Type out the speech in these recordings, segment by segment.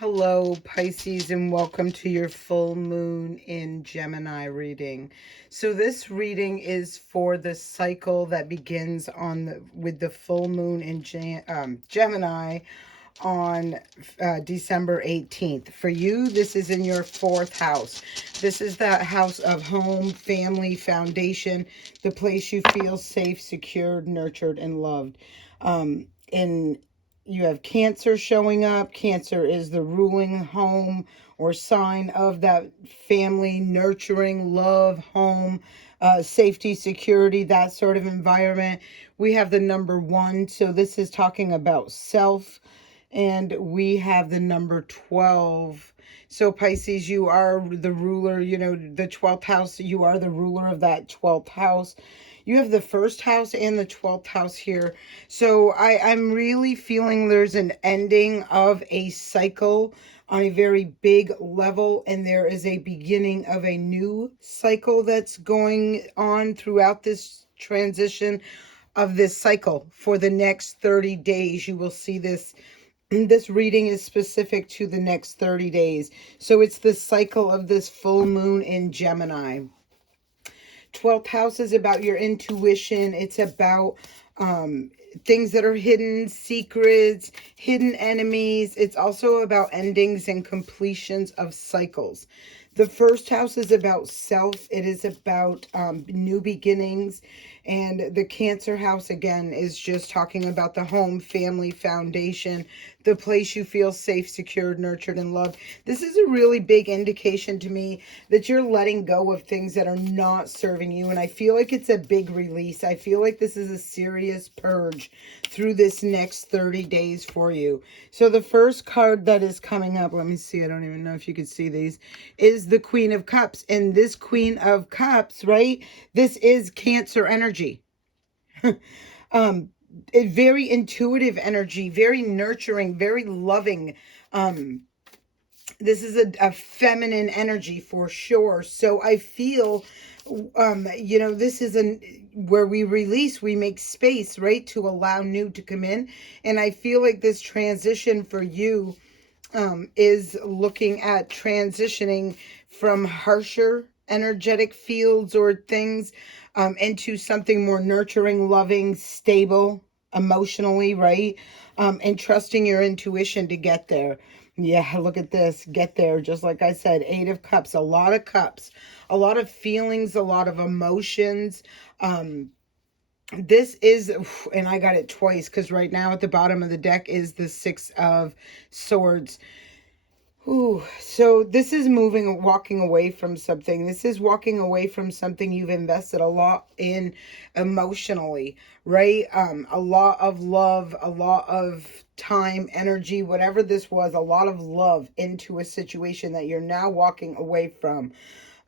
Hello, Pisces, and welcome to your full moon in Gemini reading. So this reading is for the cycle that begins with the full moon in Gemini on December 18th. For you, this is in your fourth house. This is that house of home, family, foundation, the place you feel safe, secured, nurtured, and loved. In You have Cancer showing up. Cancer is the ruling home or sign of that family, nurturing, love, home, safety, security, that sort of environment. We have the number 1, so this is talking about self. And we have the number 12. So Pisces, you are the ruler, the 12th house. You are the ruler of that 12th house. You have the first house and the 12th house here. So I'm really feeling there's an ending of a cycle on a very big level, and there is a beginning of a new cycle that's going on throughout this transition of this cycle. For the next 30 days, you will see this. This reading is specific to the next 30 days. So it's the cycle of this full moon in Gemini. 12th house is about your intuition. It's about things that are hidden, secrets, hidden enemies. It's also about endings and completions of cycles. The first house is about self. It is about new beginnings. And the Cancer house, again, is just talking about the home, family, foundation, the place you feel safe, secured, nurtured, and loved. This is a really big indication to me that you're letting go of things that are not serving you. And I feel like it's a big release. I feel like this is a serious purge through this next 30 days for you. So the first card that is coming up, let me see, I don't even know if you can see these, is the Queen of Cups. And this Queen of Cups, right, this is Cancer energy. A very intuitive energy, very nurturing, very loving. This is a feminine energy for sure. So I feel, this is where we release, we make space, right, to allow new to come in. And I feel like this transition for you is looking at transitioning from harsher energetic fields or things into something more nurturing, loving, stable emotionally, right? And trusting your intuition to get there. Yeah, look at this. Get there. Just like I said, 8 of Cups, a lot of cups, a lot of feelings, a lot of emotions. This is, and I got it twice because right now at the bottom of the deck is the 6 of Swords. Ooh, so this is walking away from something. This is walking away from something you've invested a lot in emotionally, right? A lot of love, a lot of time, energy, whatever this was, a lot of love into a situation that you're now walking away from.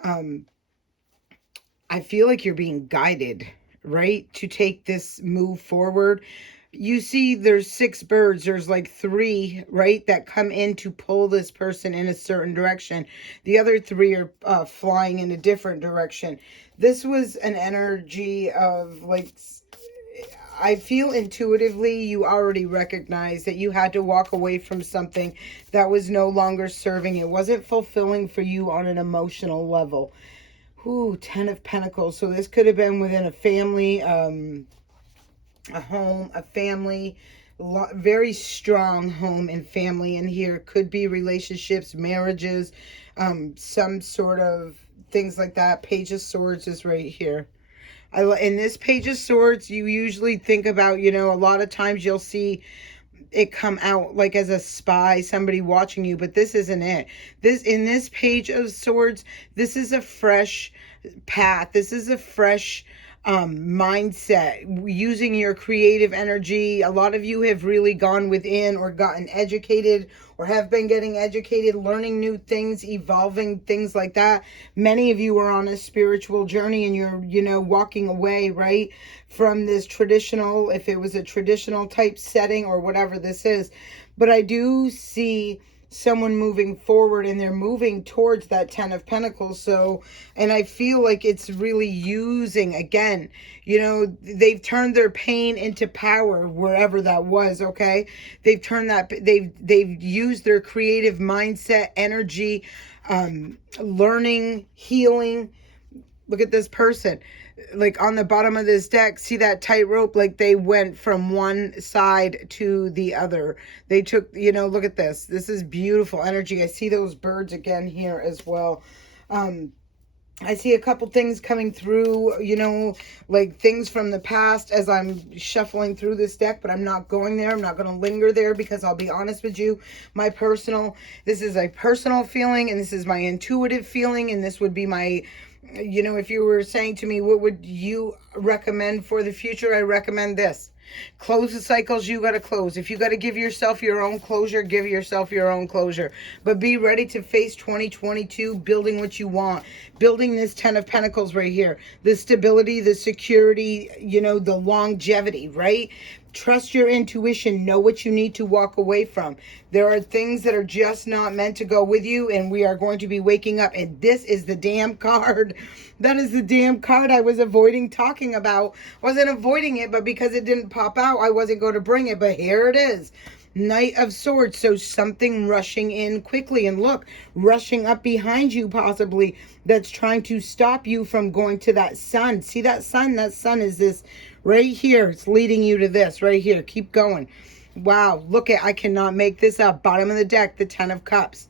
I feel like you're being guided, right, to take this move forward. You see there's 6 birds. There's like 3, right, that come in to pull this person in a certain direction. The other 3 are flying in a different direction. This was an energy of like, I feel intuitively you already recognize that you had to walk away from something that was no longer serving. It wasn't fulfilling for you on an emotional level. Ooh, 10 of Pentacles. So this could have been within a family, a home, a family, very strong home and family in here. Could be relationships, marriages, some sort of things like that. Page of Swords is right here. In this Page of Swords, you usually think about, a lot of times you'll see it come out like as a spy, somebody watching you, but this isn't it. In this Page of Swords, this is a fresh path. This is a fresh mindset, using your creative energy. A lot of you have really gone within or gotten educated or have been getting educated, learning new things, evolving, things like that. Many of you are on a spiritual journey and you're, walking away, right, from this traditional, if it was a traditional type setting or whatever this is. But I do see someone moving forward, and they're moving towards that 10 of Pentacles. So, and I feel like it's really using, again, you know, they've turned their pain into power wherever that was, okay? They've turned that, they've used their creative mindset, energy, learning, healing. Look at this person, like on the bottom of this deck, see that tightrope? Like they went from one side to the other. They took, you know, look at this. This is beautiful energy. I see those birds again here as well. I see a couple things coming through, you know, like things from the past as I'm shuffling through this deck, but I'm not going there. I'm not going to linger there because I'll be honest with you, this is a personal feeling, and this is my intuitive feeling, and this would be my, you know, if you were saying to me, what would you recommend for the future? I recommend this. Close the cycles you got to close. If you got to give yourself your own closure, give yourself your own closure. But be ready to face 2022 building what you want. Building this 10 of Pentacles right here. The stability, the security, you know, the longevity, right? Trust your intuition. Know what you need to walk away from. There are things that are just not meant to go with you, and we are going to be waking up. And this is the damn card. That is the damn card I was avoiding talking about. Wasn't avoiding it, but because it didn't pop out, I wasn't going to bring it. But here it is. Knight of Swords. So something rushing in quickly, and look, rushing up behind you possibly, that's trying to stop you from going to that sun. See that sun? That sun is this right here. It's leading you to this right here. Keep going. Wow, look at, I cannot make this up. Bottom of the deck, the 10 of Cups.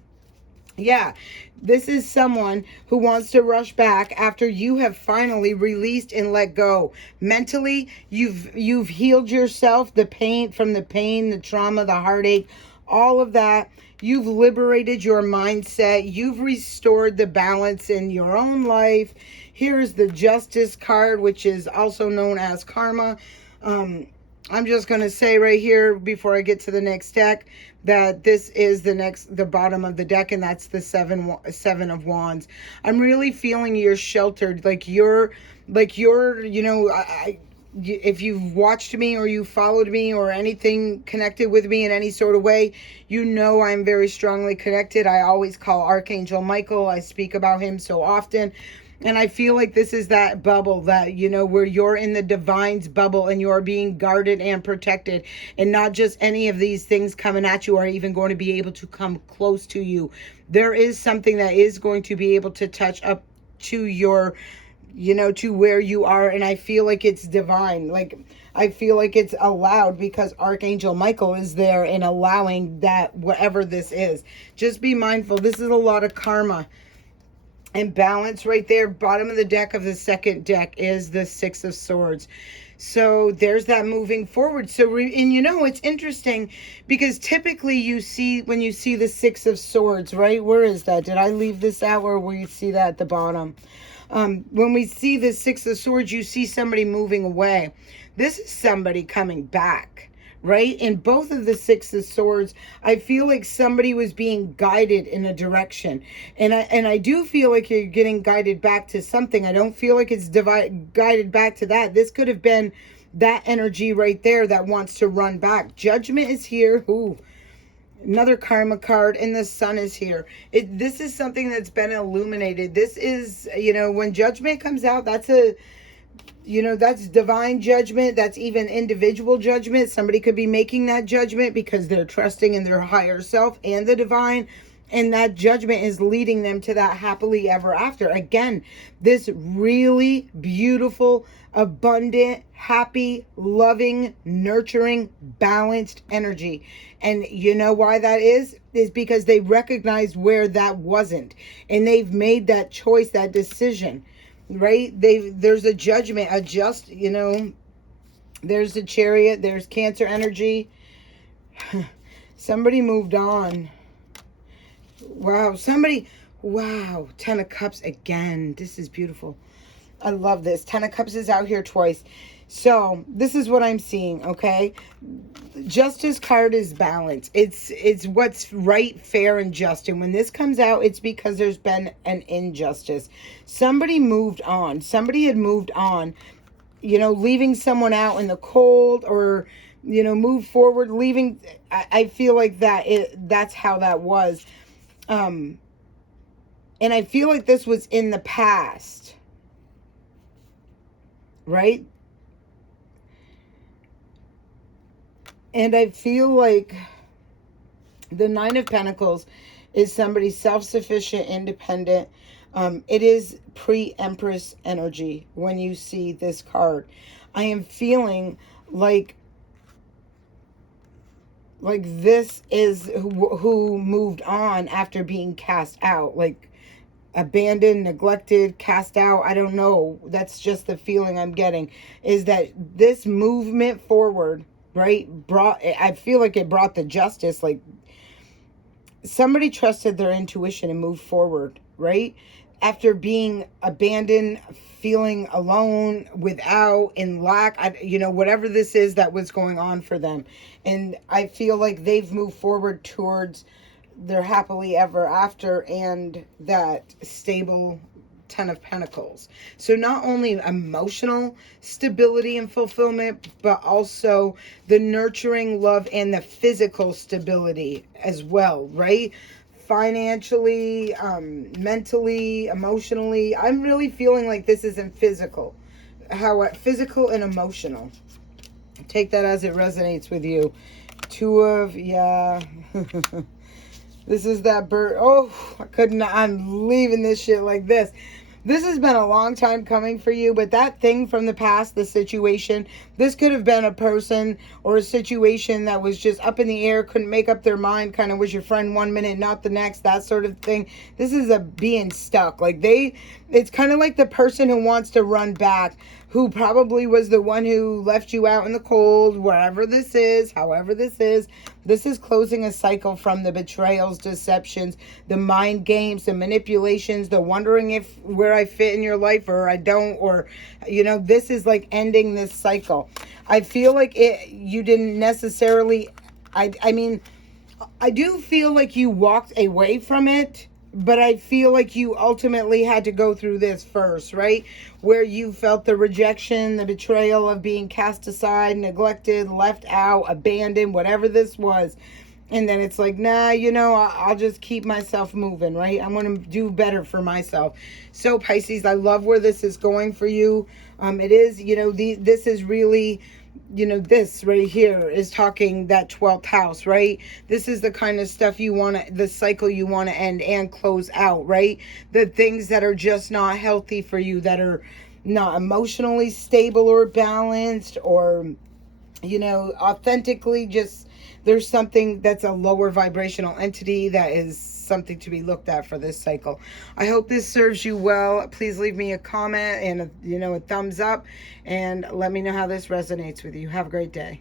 Yeah, this is someone who wants to rush back after you have finally released and let go. Mentally, you've healed yourself, the pain, the trauma, the heartache, all of that. You've liberated your mindset. You've restored the balance in your own life. Here's the Justice card, which is also known as karma. I'm just going to say right here before I get to the next deck that this is the bottom of the deck, and that's the seven of Wands. I'm really feeling you're sheltered, like you're, you know, if you've watched me or you followed me or anything connected with me in any sort of way, you know I'm very strongly connected. I always call Archangel Michael. I speak about him so often. And I feel like this is that bubble that, you know, where you're in the divine's bubble and you're being guarded and protected. And not just any of these things coming at you are even going to be able to come close to you. There is something that is going to be able to touch up to your, you know, to where you are. And I feel like it's divine. Like, I feel like it's allowed because Archangel Michael is there and allowing that, whatever this is. Just be mindful. This is a lot of karma. And balance right there. Bottom of the deck of the second deck is the Six of Swords. So there's that moving forward. So, and you know, it's interesting because typically you see, when you see the Six of Swords, right? Where is that? Did I leave this out, or will you see that at the bottom? When we see the Six of Swords, you see somebody moving away. This is somebody coming back. Right? In both of the Six of Swords, I feel like somebody was being guided in a direction. And I do feel like you're getting guided back to something. I don't feel like it's guided back to that. This could have been that energy right there that wants to run back. Judgment is here. Ooh. Another karma card, and the sun is here. This is something that's been illuminated. This is, you know, when judgment comes out, that's a... You know, that's divine judgment. That's even individual judgment. Somebody could be making that judgment because they're trusting in their higher self and the divine. And that judgment is leading them to that happily ever after. Again, this really beautiful, abundant, happy, loving, nurturing, balanced energy. And you know why that is? Is because they recognized where that wasn't. And they've made that choice, that decision. Right? There's a judgment, you know, there's the Chariot, there's Cancer energy. Somebody moved on. Wow, wow, 10 of Cups again. This is beautiful. I love this. 10 of Cups is out here twice. So this is what I'm seeing, okay? Justice card is balance. It's what's right, fair, and just. And when this comes out, it's because there's been an injustice. Somebody moved on. Somebody had moved on, you know, leaving someone out in the cold, or you know, move forward, leaving. I feel like that's how that was. And I feel like this was in the past, right? And I feel like the Nine of Pentacles is somebody self-sufficient, independent. It is pre-Empress energy when you see this card. I am feeling like this is who moved on after being cast out, like abandoned, neglected, cast out. I don't know. That's just the feeling I'm getting, is that this movement forward, right, I feel like it brought the justice. Like somebody trusted their intuition and moved forward, right? After being abandoned, feeling alone, without, in lack, you know, whatever this is that was going on for them. And I feel like they've moved forward towards their happily ever after and that stable Ten of Pentacles. So not only emotional stability and fulfillment, but also the nurturing love and the physical stability as well, right? Financially, mentally, emotionally. I'm really feeling like this isn't physical. Physical and emotional. Take that as it resonates with you. Yeah. This is that bird. Oh, I'm leaving this shit like this. This has been a long time coming for you, but that thing from the past, the situation, this could have been a person or a situation that was just up in the air, couldn't make up their mind, kind of was your friend one minute, not the next, that sort of thing. This is a being stuck. Like it's kind of like the person who wants to run back, who probably was the one who left you out in the cold, wherever this is, however this is. This is closing a cycle from the betrayals, deceptions, the mind games, the manipulations, the wondering where I fit in your life or I don't, or, you know, this is like ending this cycle. I feel like you didn't necessarily, I mean, I do feel like you walked away from it, but I feel like you ultimately had to go through this first, right? Where you felt the rejection, the betrayal of being cast aside, neglected, left out, abandoned, whatever this was. And then it's like, nah, you know, I'll just keep myself moving, right? I'm going to do better for myself. So Pisces, I love where this is going for you. It is, you know, this is really, you know, this right here is talking that 12th house, right? This is the kind of stuff you want to, the cycle you want to end and close out, right? The things that are just not healthy for you, that are not emotionally stable or balanced, or, you know, authentically just, there's something that's a lower vibrational entity that is something to be looked at for this cycle. I hope this serves you well. Please leave me a comment and a thumbs up, and let me know how this resonates with you. Have a great day.